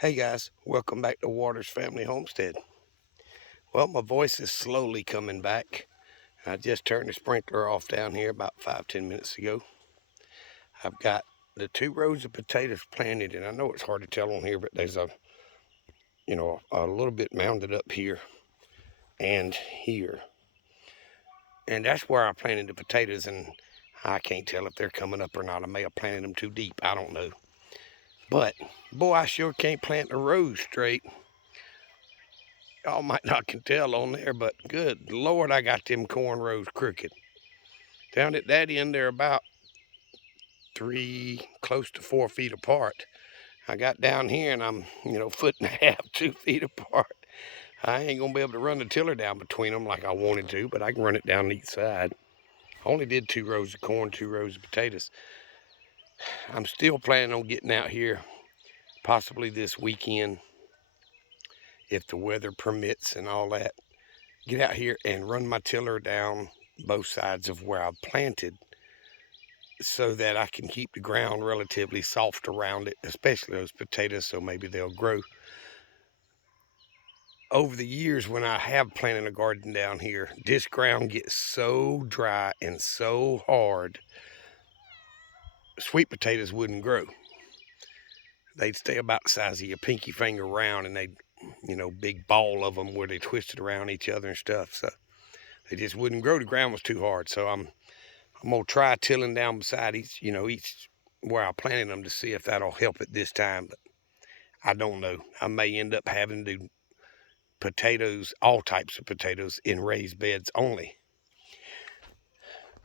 Hey guys, welcome back to Waters Family Homestead. Well, my voice is slowly coming back. I just turned the sprinkler off down here about 5-10 minutes ago. I've got the 2 rows of potatoes planted, and I know it's hard to tell on here, but there's a little bit mounded up here and here. And that's where I planted the potatoes, and I can't tell if they're coming up or not. I may have planted them too deep, I don't know. But boy, I sure can't plant the rows straight. Y'all might not can tell on there, but good Lord, I got them corn rows crooked. Down at that end, they're about close to 4 feet apart. I got down here and I'm, foot and a half, 2 feet apart. I ain't gonna be able to run the tiller down between them like I wanted to, but I can run it down each side. I only did 2 rows of corn, 2 rows of potatoes. I'm still planning on getting out here possibly this weekend if the weather permits and all that. Get out here and run my tiller down both sides of where I've planted so that I can keep the ground relatively soft around it, especially those potatoes, so maybe they'll grow. Over the years, when I have planted a garden down here, this ground gets so dry and so hard, sweet potatoes wouldn't grow. They'd stay about the size of your pinky finger round, and they'd, big ball of them where they twisted around each other and stuff. So they just wouldn't grow. The ground was too hard. So I'm gonna try tilling down beside each where I planted them to see if that'll help it this time. But I don't know. I may end up having to do potatoes, all types of potatoes, in raised beds only.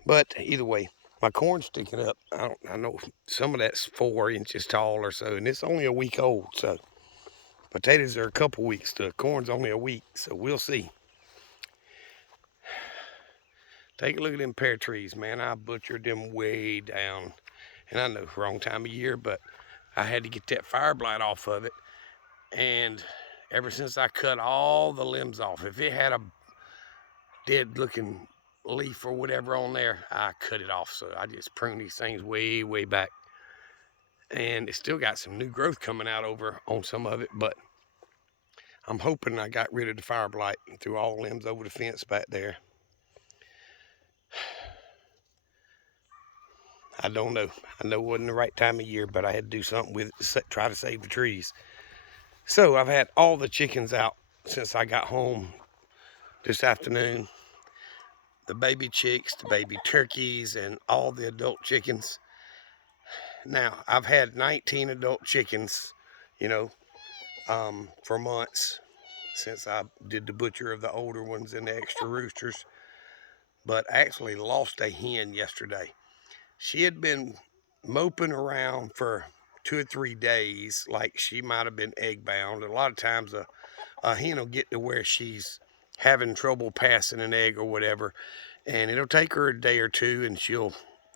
But either way, my corn's sticking up. I know some of that's 4 inches tall or so, and it's only a week old. So potatoes are a couple weeks. The corn's only a week, so we'll see. Take a look at them pear trees, man. I butchered them way down. And I know, wrong time of year, but I had to get that fire blight off of it. And ever since I cut all the limbs off, if it had a dead looking leaf or whatever on there, I cut it off. So I just pruned these things way, way back. And it's still got some new growth coming out over on some of it, but I'm hoping I got rid of the fire blight and threw all the limbs over the fence back there. I don't know. I know it wasn't the right time of year, but I had to do something with it to try to save the trees. So I've had all the chickens out since I got home this afternoon. The baby chicks, the baby turkeys, and all the adult chickens. Now, I've had 19 adult chickens, for months since I did the butcher of the older ones and the extra roosters. But I actually lost a hen yesterday. She had been moping around for 2 or 3 days, like she might have been egg bound. A lot of times a hen will get to where she's having trouble passing an egg or whatever, and it'll take her a day or two, and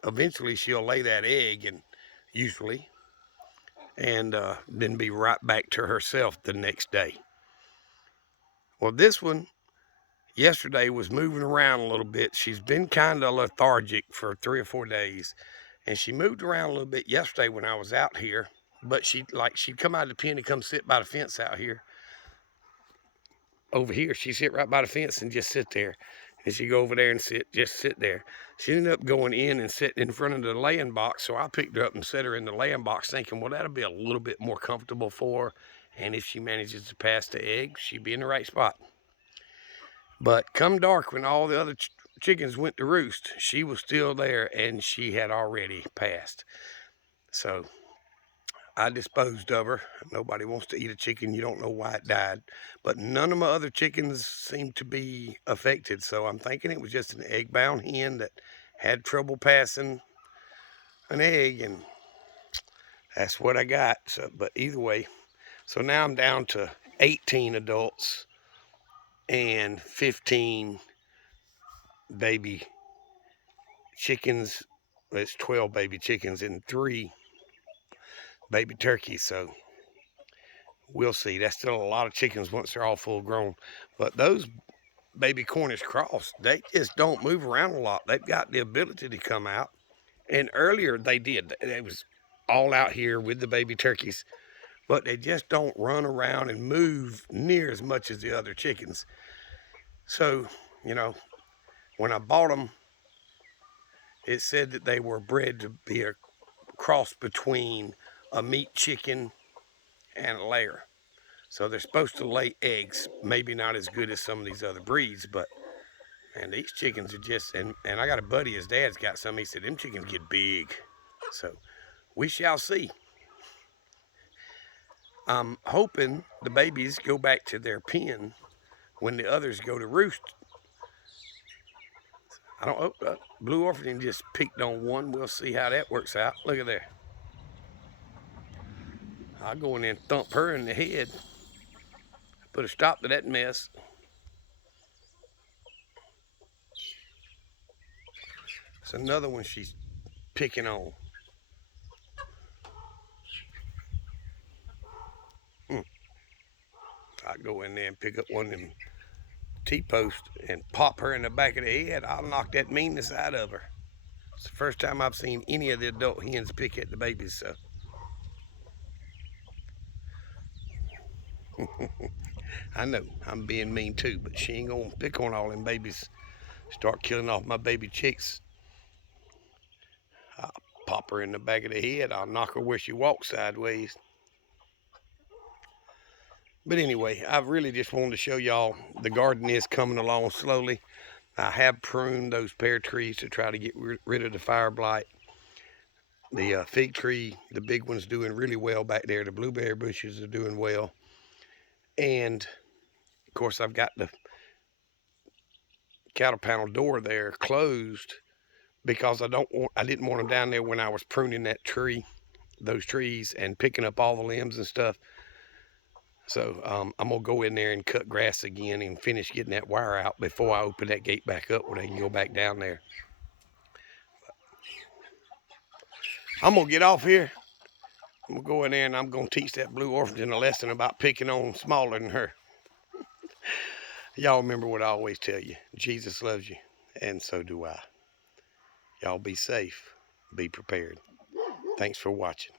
eventually she'll lay that egg, and usually, and then be right back to herself the next day. Well, this one yesterday was moving around a little bit. She's been kind of lethargic for 3 or 4 days, and she moved around a little bit yesterday when I was out here. But she'd come out of the pen and come sit by the fence out here. Over here, she'd sit right by the fence and just sit there. And she'd go over there and just sit there. She ended up going in and sitting in front of the laying box. So I picked her up and set her in the laying box, thinking, well, that'll be a little bit more comfortable for her. And if she manages to pass the egg, she'd be in the right spot. But come dark, when all the other chickens went to roost, she was still there, and she had already passed. So I disposed of her. Nobody wants to eat a chicken. You don't know why it died. But none of my other chickens seem to be affected. So I'm thinking it was just an egg-bound hen that had trouble passing an egg, and that's what I got. So, but either way, so now I'm down to 18 adults and 15 baby chickens. It's 12 baby chickens and 3 baby turkeys. So we'll see. That's still a lot of chickens once they're all full grown. But those baby Cornish cross, they just don't move around a lot. They've got the ability to come out. And earlier they did. They was all out here with the baby turkeys but they just don't run around and move near as much as the other chickens. So, you know, when I bought them, it said that they were bred to be a cross between a meat chicken and a layer. So they're supposed to lay eggs, maybe not as good as some of these other breeds, but man, these chickens are just, and I got a buddy, his dad's got some, he said, them chickens get big. So we shall see. I'm hoping the babies go back to their pen when the others go to roost. I don't, Blue Orpington just picked on one. We'll see how that works out. Look at there. I'll go in there and thump her in the head. Put a stop to that mess. It's another one she's picking on. I go in there and pick up one of them T-posts and pop her in the back of the head. I'll knock that meanness out of her. It's the first time I've seen any of the adult hens pick at the babies, so. I know, I'm being mean too, but she ain't gonna pick on all them babies. Start killing off my baby chicks. I'll pop her in the back of the head. I'll knock her where she walks sideways. But anyway, I really just wanted to show y'all the garden is coming along slowly. I have pruned those pear trees to try to get rid of the fire blight. The fig tree, the big one's doing really well back there. The blueberry bushes are doing well. And of course, I've got the cattle panel door there closed because I didn't want them down there when I was pruning that tree, those trees, and picking up all the limbs and stuff. So I'm gonna go in there and cut grass again and finish getting that wire out before I open that gate back up where they can go back down there. I'm gonna get off here. I'm gonna go in there and I'm gonna teach that Blue Orpington a lesson about picking on smaller than her. Y'all remember what I always tell you. Jesus loves you, and so do I. Y'all be safe. Be prepared. Thanks for watching.